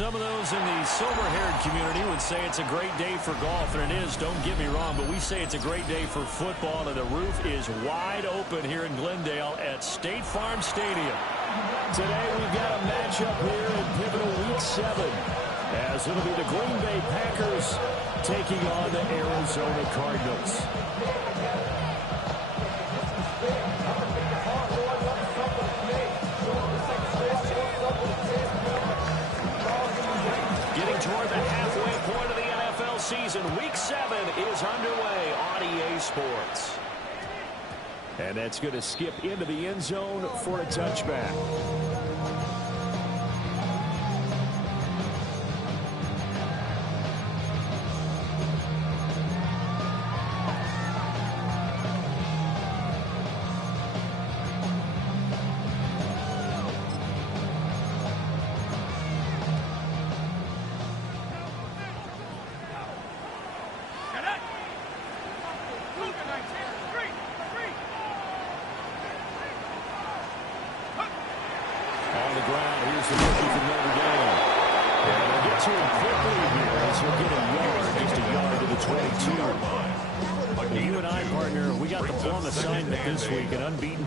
some of those in the silver-haired community would say it's a great day for golf, and it is, don't get me wrong, but we say it's a great day for football, and the roof is wide open here in Glendale at State Farm Stadium. Today we've got a matchup here in pivotal Week 7, as it'll be the Green Bay Packers taking on the Arizona Cardinals. Toward the halfway point of the NFL season, Week 7 is underway on EA Sports. And that's going to skip into the end zone for a touchback.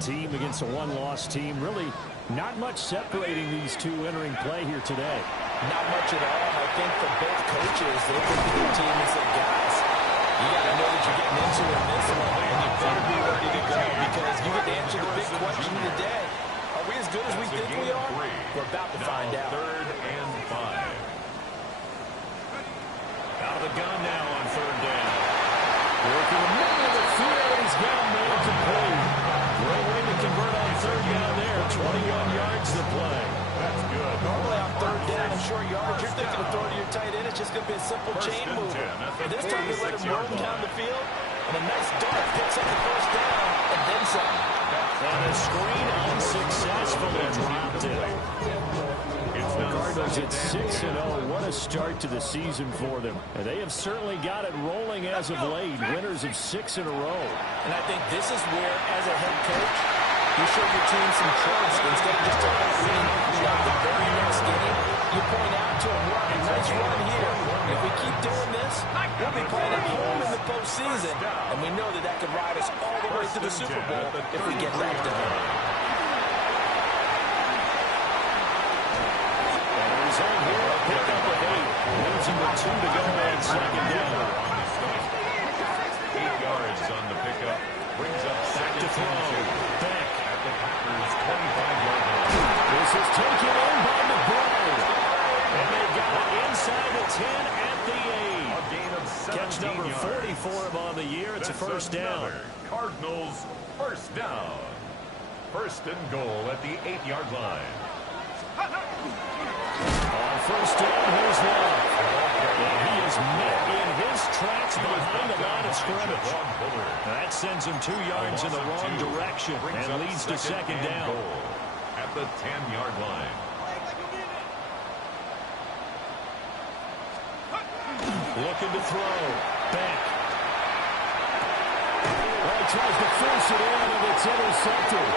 Team against a one-loss team. Really not much separating these two entering play here today. Not much at all. I think for both coaches, they look at their team and say, guys, you got to know that you're getting into in this one, and you better be ready to go because you get to answer the big question of the day. Are we as good as we think we are? We're about to find out. 3rd and 5. Out of the gun now on 3rd down. Working the middle of the field. He's got a man complete. Great way to convert on 3rd down there. 21 yards to play. That's good. Normally on 3rd down and short yardage, you're thinking of throwing to your tight end. It's just going to be a simple chain move. But this time they let him roam down the field. And a nice dart picks up the 1st down and then some. And a screen unsuccessfully dropped it. The Cardinals at 6-0. What a start to the season for them. And they have certainly got it rolling as of late. Winners of 6 in a row. And I think this is where, as a head coach, you show your team some trust. Instead of just talking about winning the very next game, you point out to them, we're on a nice run here. If we keep doing this, we'll be playing at home in the postseason. And we know that that could ride us all the way to the Super Bowl if we get that done. Pick up with 8. Losing with 2 to go on 2nd down. 8 yards on the pickup. Brings up back to throw. Back at the Packers' 25-yard line. This is taken in by McBride. And they've got it inside the 10 at the 8. A gain of 17 Catch number 40 for him on the year. It's a 1st down. Cardinals 1st down. 1st and goal at the 8-yard line. On 1st down, here's Love. And he is met in his tracks behind the line of scrimmage. That sends him 2 yards in the wrong direction and leads to 2nd down. At the 10-yard line. Looking to throw. Back. Well, he tries to force it in, and it's intercepted.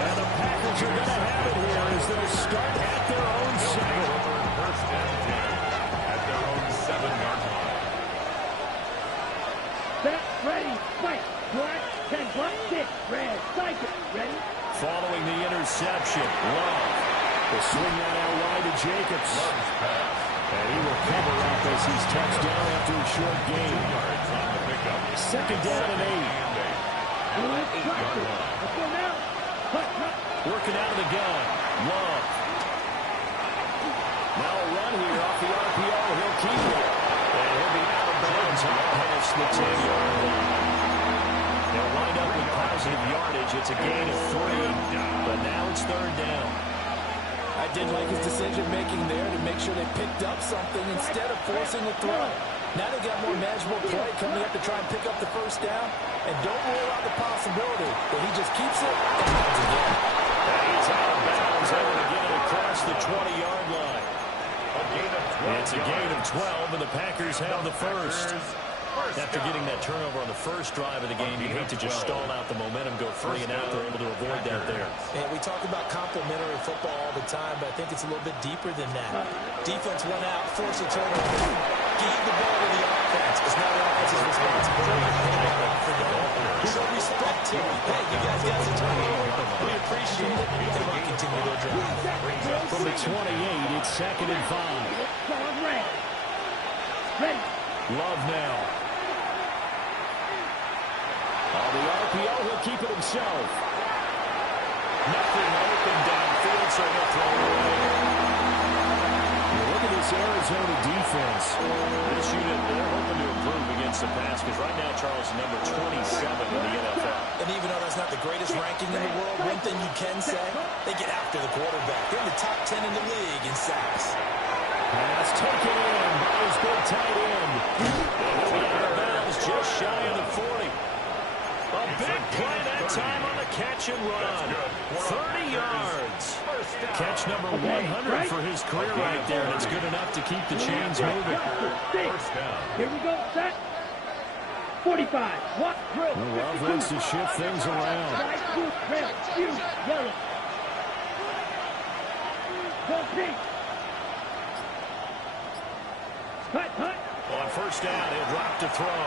And the Packers are going to have it here as they'll start at their own 7. 1st and 10 at their own 7-yard line. Set, ready, fight. Black, 10, block, 6, red, cycle, ready. Following the interception, Love will swing that out wide to Jacobs. And he will cover up as he's touched down after a short gain. 2 yards on the pickup. 2nd down and 8. Working out of the gun. Love. Now a run here off the RPO. He'll keep it. And he'll be out of bounds past the 10-yard line. They'll wind up with positive yardage. It's a gain of 3. But now it's 3rd down. I did like his decision-making there to make sure they picked up something instead of forcing the throw. Now they got more manageable play coming up to try and pick up the 1st down. And don't rule out the possibility that he just keeps it and runs again. And he's out of bounds, able to get it across the 20-yard line. A gain of 12. It's a gain of 12, and the Packers have the 1st. After getting that turnover on the first drive of the game, you hate to just stall out the momentum, go 3 and out. They're able to avoid that there. And we talk about complementary football all the time, but I think it's a little bit deeper than that. Defense went out, forced a turnover, gave the ball to the offense. It's now the offense's responsibility to pay that off for them. So respect to it. Hey, you guys got some turnover. We appreciate it. They want to continue their drive. From the 28, it's 2nd and 5. Ready. Love now. On the RPO, he'll keep it himself. Nothing open downfield, so he'll throw it away. Look at this Arizona defense. This unit, they're hoping to improve against the pass because right now, Charles, number 27 in the NFL. And even though that's not the greatest ranking in the world, one thing you can say, they get after the quarterback. They're in the top 10 in the league in sacks. Pass taken in by his big tight end. Out of bounds, just shy of the 40. A big play that time on the catch and run. 30 yards. Catch number 100 for his career right there, and it's good enough to keep the chains moving. First down. Here we go, set. 45. What? Drill. Love wants to shift things around. Right, blue, red, blue, yellow. Go pink. Hut. On first down, he'll drop to throw.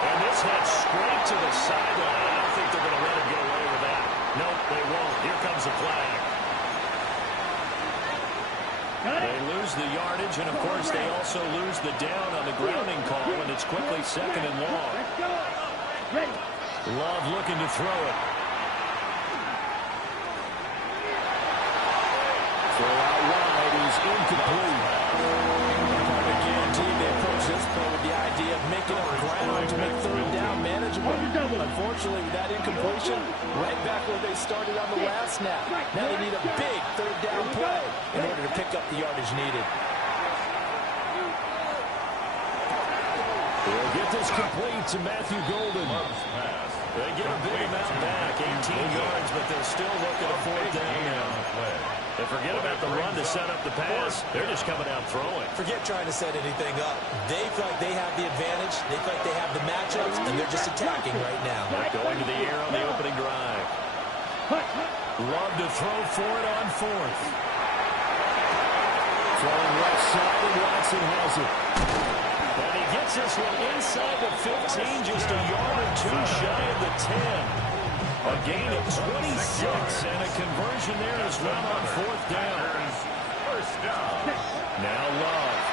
And this head straight to the sideline. I don't think they're going to let him get away with that. Nope, they won't. Here comes the flag. They lose the yardage, and of course they also lose the down on the grounding call, and it's quickly 2nd and long. Let's go. Ready. Love looking to throw it. Throw out wide is incomplete. Guaranteed they approach this play with the idea of making up ground to make 3rd down manageable. Unfortunately, with that incompletion, right back where they started on the last snap. Now they need a big 3rd down play in order to pick up the yardage needed. They'll get this complete to Matthew Golden. They get a big amount back, 18 yards, but they're still looking at 4th down now. They forget about the run to set up the pass. They're just coming out throwing. Forget trying to set anything up. They feel like they have the advantage. They feel like they have the matchups, and they're just attacking right now. Going to the air on the opening drive. Love to throw for it on 4th. Throwing left side, and Watson has it. And he gets this one inside the 15, just a yard or 2 shy of the 10. A gain of 26, and a conversion there as well on 4th down. First down. Now Love.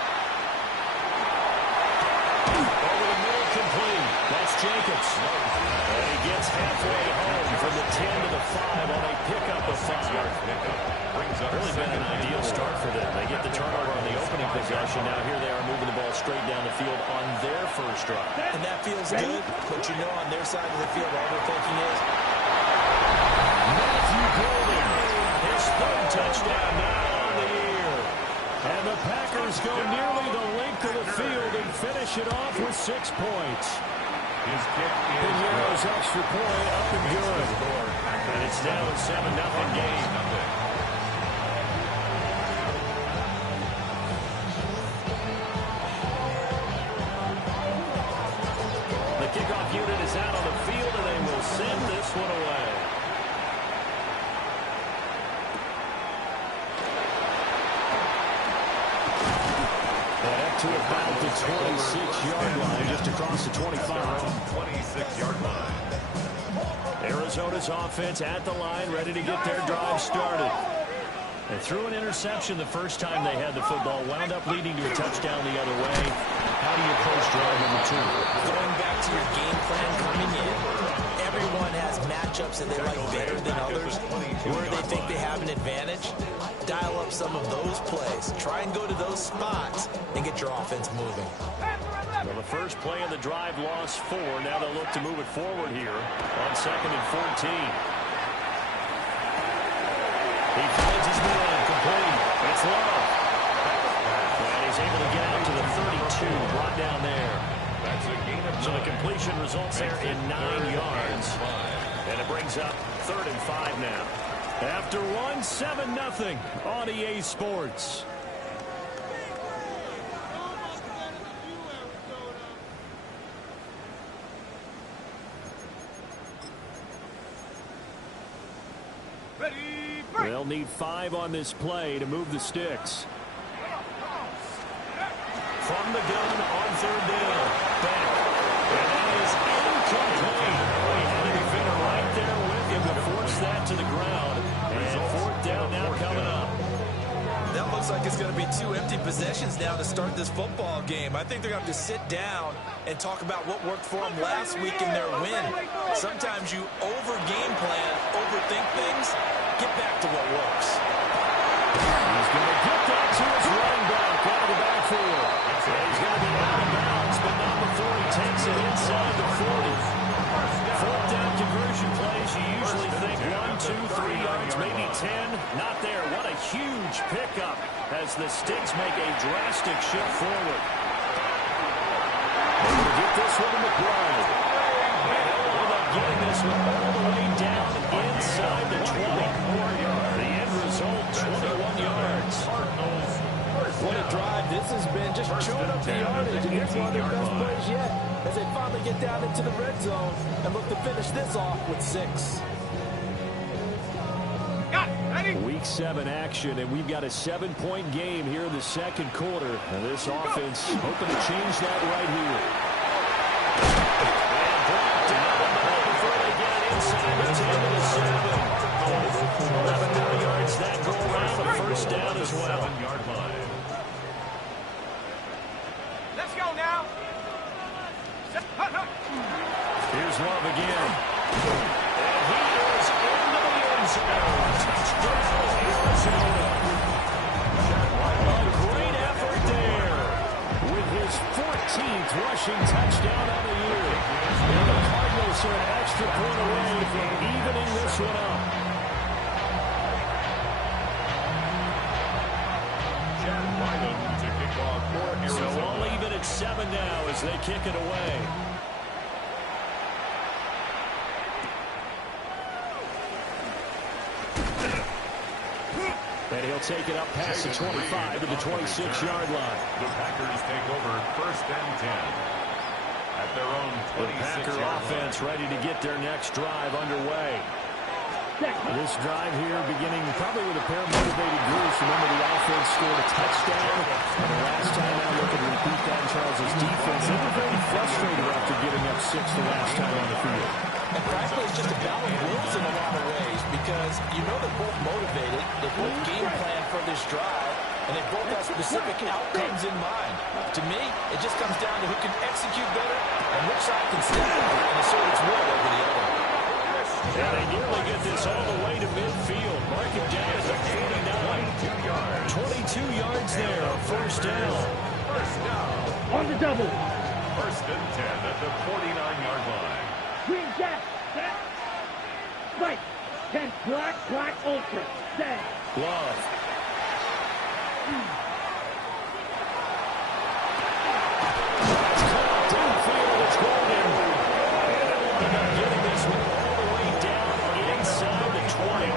Over the middle, complete. That's Jacobs. And he gets halfway home from the 10 to the 5 on a pickup of 5. Really been an ideal start for them. They get the turnover on the opening possession. Now here they are moving the ball straight down the field on their first drive. And that feels good, but you know on their side of the field, all they're thinking is, Matthew Golden, his 3rd touchdown now on the year. And the Packers go nearly the length of the field and finish it off with 6 points. His kick is Pinheiro's extra point up and good. And it's now a 7-0 game. The kickoff unit is out on the field, and they will send this one away. To about the 26-yard line, just across the 25. 26-yard line. Arizona's offense at the line, ready to get their drive started. They threw an interception the first time they had the football, wound up leading to a touchdown the other way. How do you approach drive number 2? going back to your game plan coming in, everyone has matchups that they like better than others, where they think they have an advantage. Dial up some of those plays. Try and go to those spots and get your offense moving. Well, the first play of the drive lost 4. Now they'll look to move it forward here on 2nd and 14. He finds his man complete. It's Love. And he's able to get out to the 32, brought down there. So the completion results there in 9 yards. And it brings up 3rd and 5 now. After one, 7-0 on EA Sports. They'll need 5 on this play to move the sticks. From the gun on 3rd down. Back. And that is incomplete. He had a defender right there with him to force that to the ground. And 4th down now coming up. That looks like it's going to be 2 empty possessions now to start this football game. I think they're going to have to sit down and talk about what worked for them last week in their win. Sometimes you over-game plan, overthink things. Get back to what works. He's going to get that to his running back out of the backfield. He's going to be out of bounds, but not before he takes it inside the 40. 4th down conversion plays, you usually think 1, 2, 3 yards, maybe 10. Not there. What a huge pickup as the Sticks make a drastic shift forward. They're going to get this one to McBride. And they'll end up getting this one all the way down inside the 20. The end result, 21 yards. What a drive. This has been just chewing up the yardage, and it's one of their best plays yet as they finally get down into the red zone and look to finish this off with 6. Week 7 action, and we've got a 7-point game here in the 2nd quarter. And this offense hoping to change that right here. And blocked out before they get it inside the 10 to the 7. 11 more yards that go around, a 1st down as well. 7-yard line. Let's go now. Here's Love again. And he is into the end zone. Touchdown, Arizona. A great effort there with his 14th rushing touchdown of the year. And the Cardinals are an extra point away from evening this one up. So all even at 7 now as they kick it away. And he'll take it up past the 25 to the 26-yard line. The Packers take over 1st and 10 at their own 26-yard line. The Packer offense ready to get their next drive underway. This drive here beginning probably with a pair of motivated groups. Remember, the offense scored a touchdown. And the last time out, looking to repeat that in Charles' defense. They were very frustrated after giving up 6 the last time on the field. And frankly, it's just a battle of wills in a lot of ways because you know they're both motivated. They both game plan for this drive, and they both have specific outcomes in mind. To me, it just comes down to who can execute better and which side can step up and assert its will over the other. And they nearly get this all the way to midfield. Mark it down at the 49. 22 yards there, a 1st down. On the double. 1st and 10 at the 49-yard line. Green jack. Set. Right. 10 black ultra. Set. Love. That's caught downfield. It's Golden. And they'll end up getting this one all the way down inside the 20.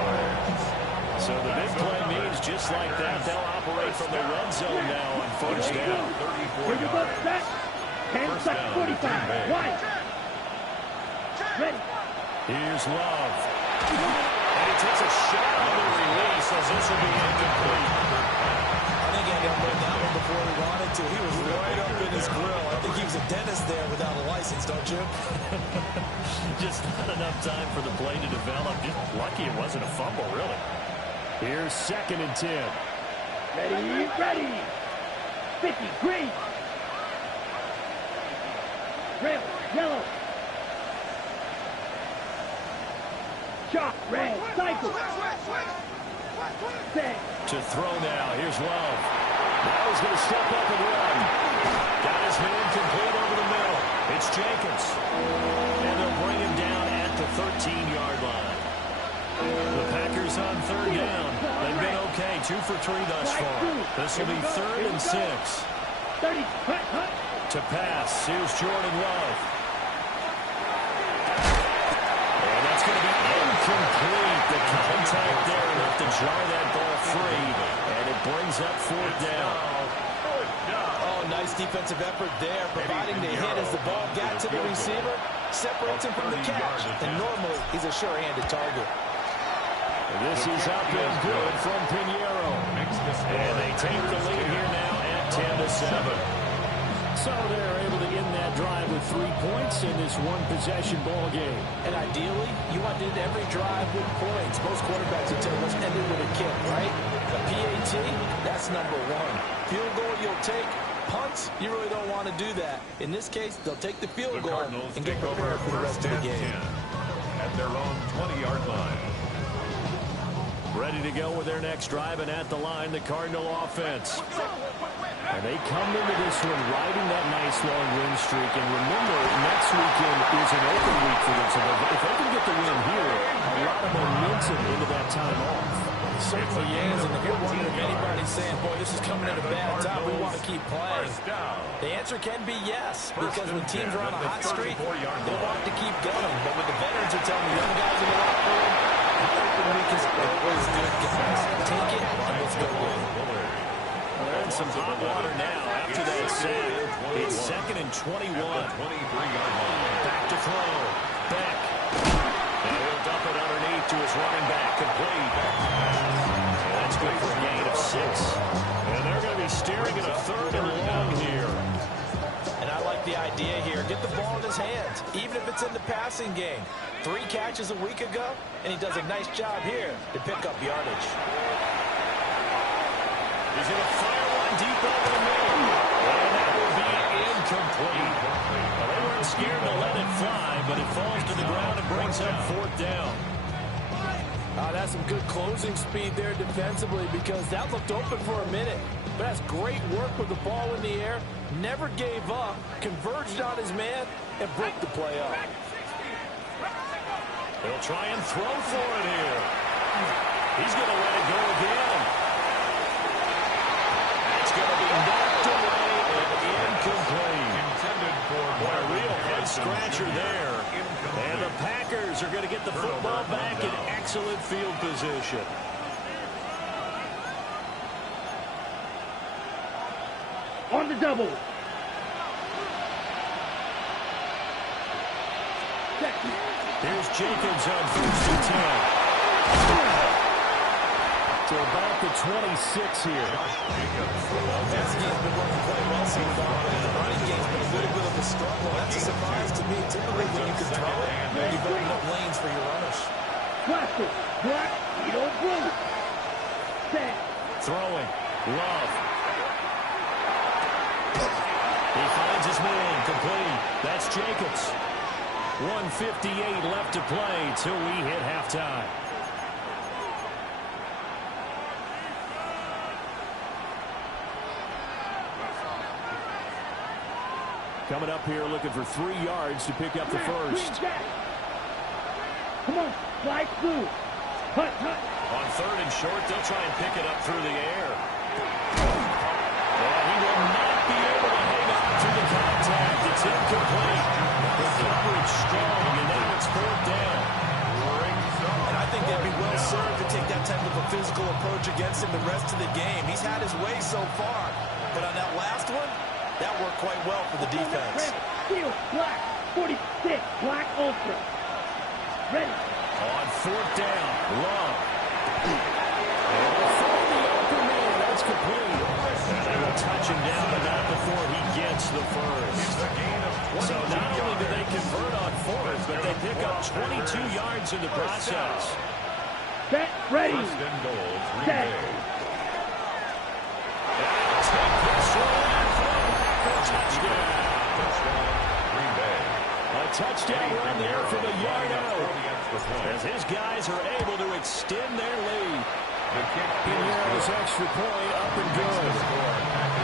So the big play means just like that, they'll operate from the red zone now on 1st down. 34 Here we go. yards. Set. 10 seconds. 45. Right. Ready. Here's Love. And he takes a shot on the release as this will be incomplete. I think he had to unload that one before he wanted to. He was right up in his grill. I think he was a dentist there without a license, don't you? Just not enough time for the play to develop. Just lucky it wasn't a fumble, really. Here's 2nd and 10. Ready. 50. Green. Red. Yellow. Chop. Red. Cycle. Set. To throw now. Here's Love. Now he's going to step up and run. Got his man complete over the middle. It's Jenkins. And they'll bring him down at the 13-yard line. The Packers on 3rd down. They've been okay. 2 for 3 thus far. This will be 3rd and 6. 30. Hut. To pass. Here's Jordan Love. And that's going to be incomplete. The contact there enough to jar that ball free. And it brings up 4th down. Oh, nice defensive effort there, providing the hit as the ball got to the receiver, separates him from the catch, and normally he's a sure-handed target. This is up and good from Pinheiro. And they take the lead here now at 10-7. So they're able to end that drive with 3 points in this one-possession ball game. And ideally, you want to end every drive with points. Most quarterbacks will tell us ended with a kick, right? The PAT, that's number one. Field goal you'll take. Punts, you really don't want to do that. In this case, they'll take the field goal and get prepared for the rest of the game. At their own 20-yard line. Ready to go with their next drive, and at the line, the Cardinal offense. And they come into this one riding that nice long win streak. And remember, next weekend is an open week for them. So if they can get the win here, a lot of momentum into that time off. Certainly is, and if you're wondering if anybody's saying, boy, this is coming at a bad time, we want to keep playing, the answer can be yes, because when teams are on a hot streak, they want to keep going. But what the veterans are telling the young guys in the locker room, the open week is always good, guys. Take it, and let's go win. They're in some hot water now after that sack. It's 2nd and 21. 23-yard line. Back to throw. Beck. And he'll dump it underneath to his running back. Complete. And that's good for a gain of 6. And they're going to be staring at a 3rd and long here. And I like the idea here. Get the ball in his hands, even if it's in the passing game. 3 catches a week ago, and he does a nice job here to pick up yardage. He's going to fire one deep over the middle. And that will be incomplete. Well, they weren't scared to let it fly, but it falls to the ground and brings up 4th down. That's some good closing speed there defensively, because that looked open for a minute. But that's great work with the ball in the air. Never gave up, converged on his man, and broke the play up. They'll try and throw for it here. He's going to let it go again. That's going to be knocked away and incomplete. What a real head-scratcher there. And the Packers are going to get the football back in excellent field position. On the double. Here's Jacobs on 1st and 10. To about the 26 here. Passing game's been working quite well so far. The running game's been a little bit of a struggle. That's a surprise to me. Typically, when you can throw it, you've opened up lanes for your runners. Cluster. Block. You don't blow. Set. Throwing. Love. He finds his man. Complete. That's Jacobs. 1:58 left to play till we hit halftime. Coming up here looking for 3 yards to pick up the first. Come on, slide through. Hut, hut. On 3rd and short, they'll try and pick it up through the air. And he will not be able to hang on to the contact. It's incomplete. The coverage strong, and now it's 4th down. And I think they'd be well served to take that type of a physical approach against him the rest of the game. He's had his way so far, but on that last one, that worked quite well for the defense. Steel, black, 46, black ultra. Ready. On 4th down, Love. And they'll find the open man. That's complete. And they will touch him down, but not before he gets the first. So not only do they convert on 4th, but they pick up 22 yards in the process. Set, ready. First and goal, Green Set. Bay. And take this one for a Packer touchdown. Green Bay. A touchdown run there from a yard out. As his guys are able to extend their lead. Pinheiro's extra point up and good.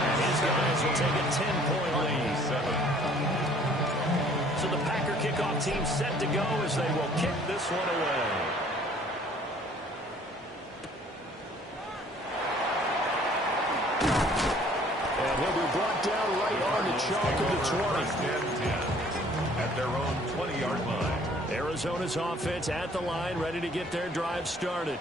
And his guys will take a 10-point lead. So the Packer kickoff team set to go as they will kick this one away. And he'll be brought down right on the chalk of the 20. At their own 20-yard line. Arizona's offense at the line, ready to get their drive started.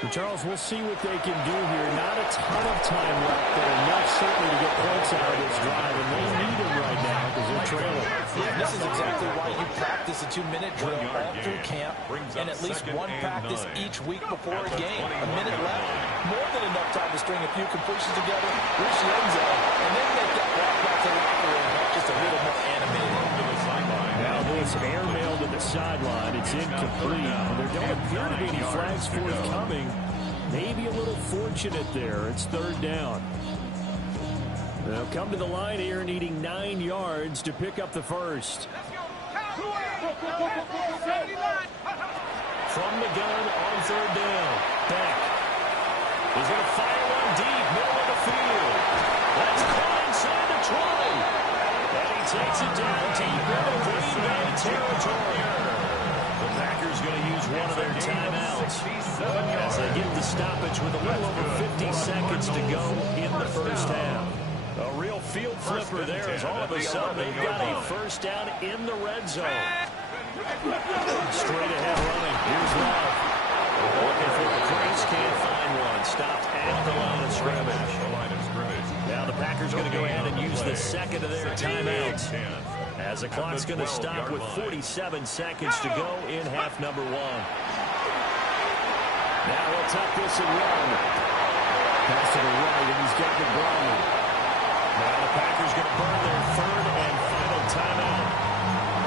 And Charles, we'll see what they can do here. Not a ton of time left, but enough certainly to get points out of this drive, and they need them right now. because they're trailing. Yeah, this is exactly why you practice a 2-minute drill all through camp and at least one practice each week before a game. A minute left, more than enough time to string a few completions together, reach the end zone, and then make that walk back to the locker room just a little more animated. Now this airmail to the sideline. It's incomplete. And there don't appear to be any flags forthcoming. Maybe a little fortunate there. It's third down. They'll come to the line here needing 9 yards to pick up the first. From the gun on third down. Beck. He's going to fire one deep, middle of the field. That's caught inside the 20. And he takes it down deep into Green Bay territory. The Packers going to use one of their timeouts as they get the stoppage with a little over 50 seconds to go in the first half. A real field flipper there as all of a sudden they've got a first down in the red zone. Straight ahead running. Here's Love. Looking for the crease, can't find one. Stopped at the line of scrimmage. Now the Packers going to go ahead and use the second of their timeouts as the clock's going to stop with 47 seconds to go in half number 1. Now we'll tuck this and run. Pass to the right, and he's got McBride. Now the Packers going to burn their third and final timeout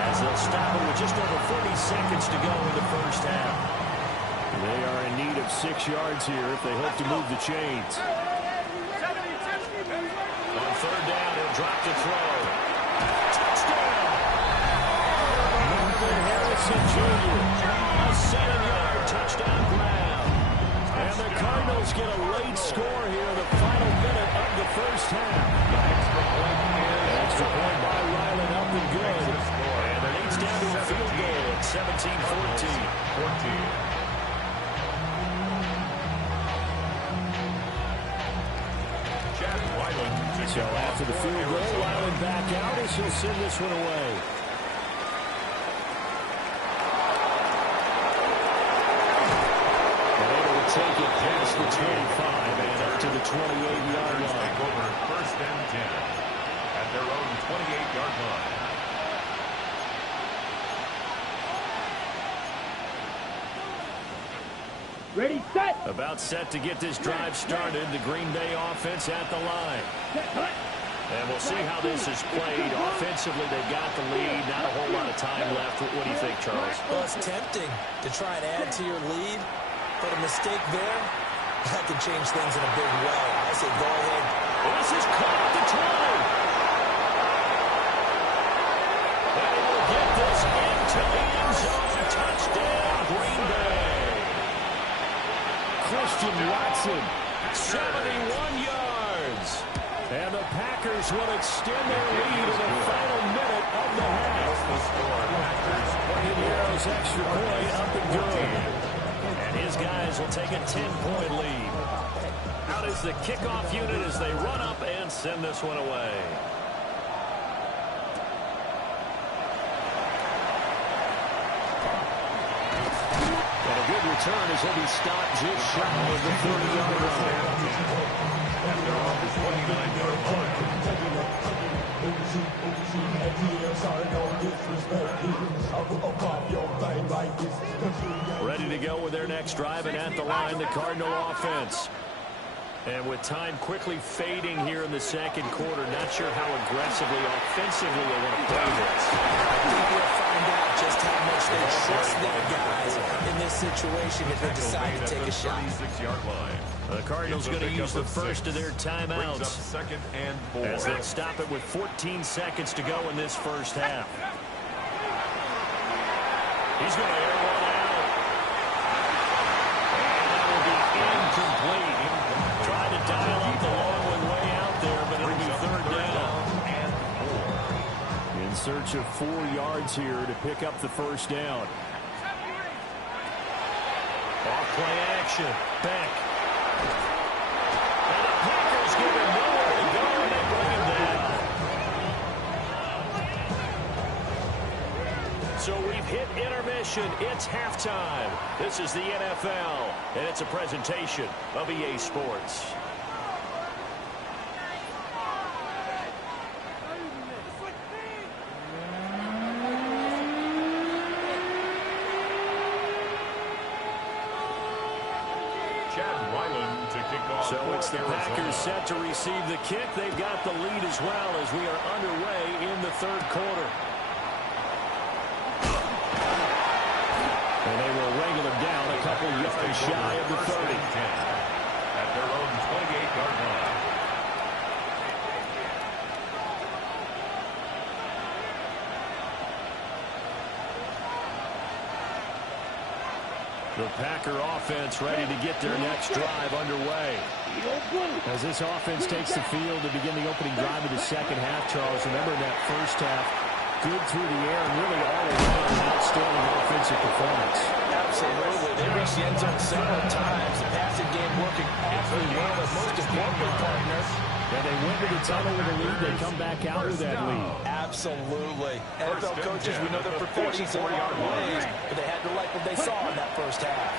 as they'll stop it with just over 30 seconds to go in the first half. They are in need of 6 yards here if they hope to move the chains. On third down, he'll drop to throw. Touchdown! Marvin Harrison Jr. A 7-yard touchdown grab. And the Cardinals get a late score here in the final minute of the first half. Extra point by Ryland up and good. And it leads down to a field goal at 17-14. So after the field goal, Ryland back out as he'll send this one away. And able to take it past the 25 and up to the 28-yard line. Over first and 10 at their own 28-yard line. Ready, set. About set to get this drive started. The Green Bay offense at the line. And we'll see how this is played. Offensively, they've got the lead. Not a whole lot of time left. What do you think, Charles? Well, it's tempting to try and add to your lead, but a mistake there, that can change things in a big way. I say go ahead. This is caught at the 20. And we'll get this into the end zone. Touchdown, Green Bay. Christian Watson, 71 yards. And the Packers will extend their lead in the final minute of the half. Heroes extra point up and good. And his guys will take a 10-point lead. Out is the kickoff unit as they run up and send this one away. Return as he'll be stopped just shy of the 30-yard line. Ready to go with their next drive, and at the line, the Cardinal offense. And with time quickly fading here in the second quarter, not sure how aggressively, offensively they want to play this. I think we'll find out just how much they trust their guys in this situation if they decide to take a shot. The Cardinals going to use the first of their timeouts Second and 4. as they'll stop it with 14 seconds to go in this first half. He's going to air one out. And that will be incomplete. Tried to dial up the long one way out there, but it'll be third down. In search of 4 yards here to pick up the first down. Off play action. Beck. And the Packers give him nowhere to go, and they bring him down. So we've hit intermission. It's halftime. This is the NFL, and it's a presentation of EA Sports. So it's the Packers set to receive the kick. They've got the lead as well as we are underway in the third quarter. And they will wrangle him down a couple yards shy of the 30. At their own 28-yard line. The Packer offense ready to get their next drive underway. As this offense takes the field to begin the opening drive of the second half, Charles, remember that first half, good through the air and really all around an outstanding offensive performance. Absolutely. They reached the end zone several times. The passing game working awfully well, but most importantly, partner. And they went to the tunnel with a lead. They come back out with that lead. Absolutely. NFL coaches, we know they're professionals in a lot of ways, but they had to like what they saw in that first half.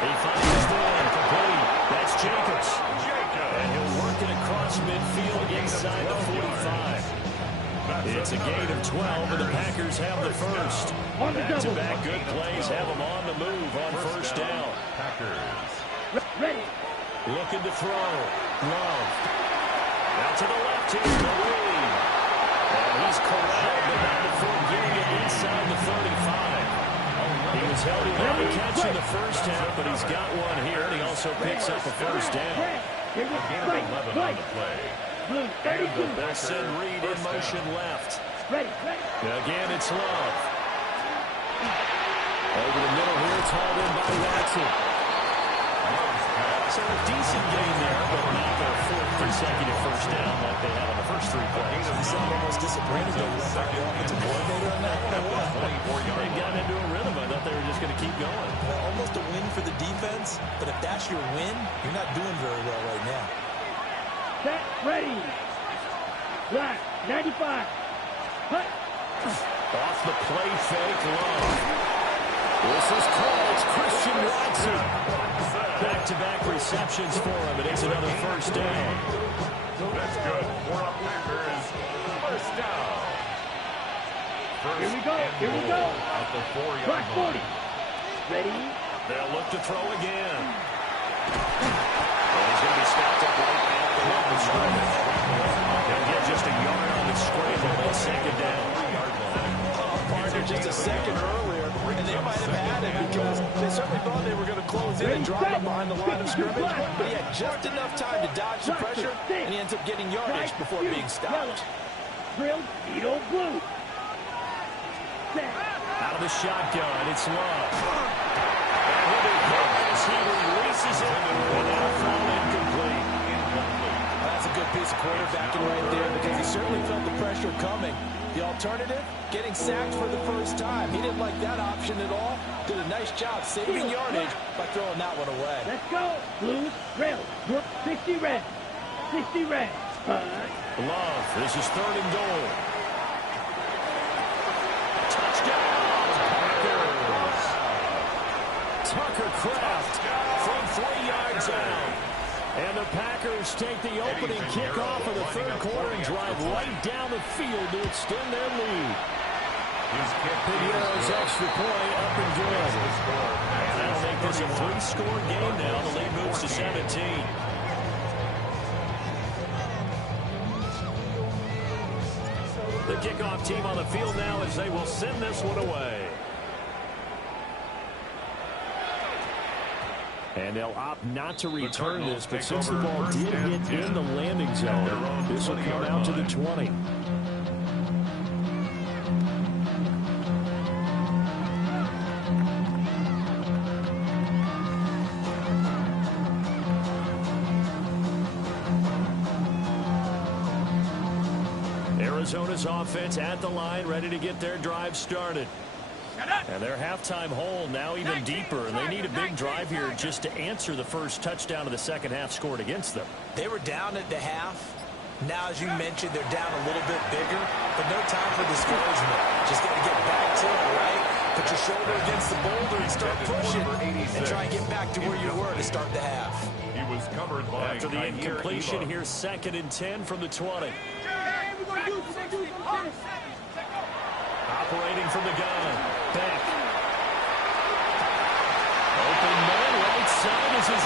He finds the one complete. That's Jacobs. And he'll work it across midfield inside the 45. It's a gain of 12, and the Packers have the first. Back-to-back good plays have them on the move on first down. Packers. Ready. Looking to throw. Love. Out to the left here. The lead. And he's corralled, but not before getting it inside the 35. He was held without a catch in the first half, but he's got one here, and he also picks up a first down. A gain of 11 on the play. They'll send Reed in motion left. Again, it's Love. Over the middle here, it's hauled in by Watson. So a decent gain there, but not their fourth consecutive first down like they had on the first three plays. You sound almost disappointed that you left the offensive coordinator on that one. They got into a rhythm. I thought they were just going to keep going. Well, almost a win for the defense, but if that's your win, you're not doing very well right now. Set, ready. Black, 95. Hut. Off the play fake, Love. This is called. It's Christian Watson. Back-to-back receptions for him, and it's another first down. That's good. For a Packers, first down. Here we go. Here we go. At the 4-yard Black 40. line. Ready. They'll look to throw again. And he's going to be stopped up right at the line of scrimmage. He'll get just a yard on the scramble on second down. Partner just a second earlier, and they might have had it because they certainly thought they were going to close in and drop him behind the line of scrimmage, but he had just enough time to dodge the pressure, and he ends up getting yardage before being stopped. Drilled, Edo blue. Set. Out of the shotgun, it's Love. And he'll be hit as he releases it, and that'll fall incomplete. That's a good piece of quarterbacking right there because he certainly felt the pressure coming. The alternative, getting sacked for the first time. He didn't like that option at all. Did a nice job saving yardage by throwing that one away. Let's go. Blues, rail. 60 red. 60 red. Love, this is third and goal. Touchdown, Packers. Tucker Kraft from 3 yards out. And the Packers take the opening kickoff of the third quarter and drive right down the field to extend their lead. Pinheiro's extra point up and good. And that'll make this a 3-score game now. The lead moves to 17. The kickoff team on the field now as they will send this one away. And they'll opt not to return this, but since the ball did hit in the landing zone, this will come out to the 20. Arizona's offense at the line, ready to get their drive started. And their halftime hole now even deeper, and they need a big drive here just to answer the first touchdown of the second half scored against them. They were down at the half. Now, as you mentioned, they're down a little bit bigger, but no time for discouragement. Just got to get back to it, right? Put your shoulder against the boulder and start pushing and try and get back to where you were to start the half. He was covered by after the incompletion here, 2nd and 10 from the 20. Operating from the gun. Beck. Open man. is his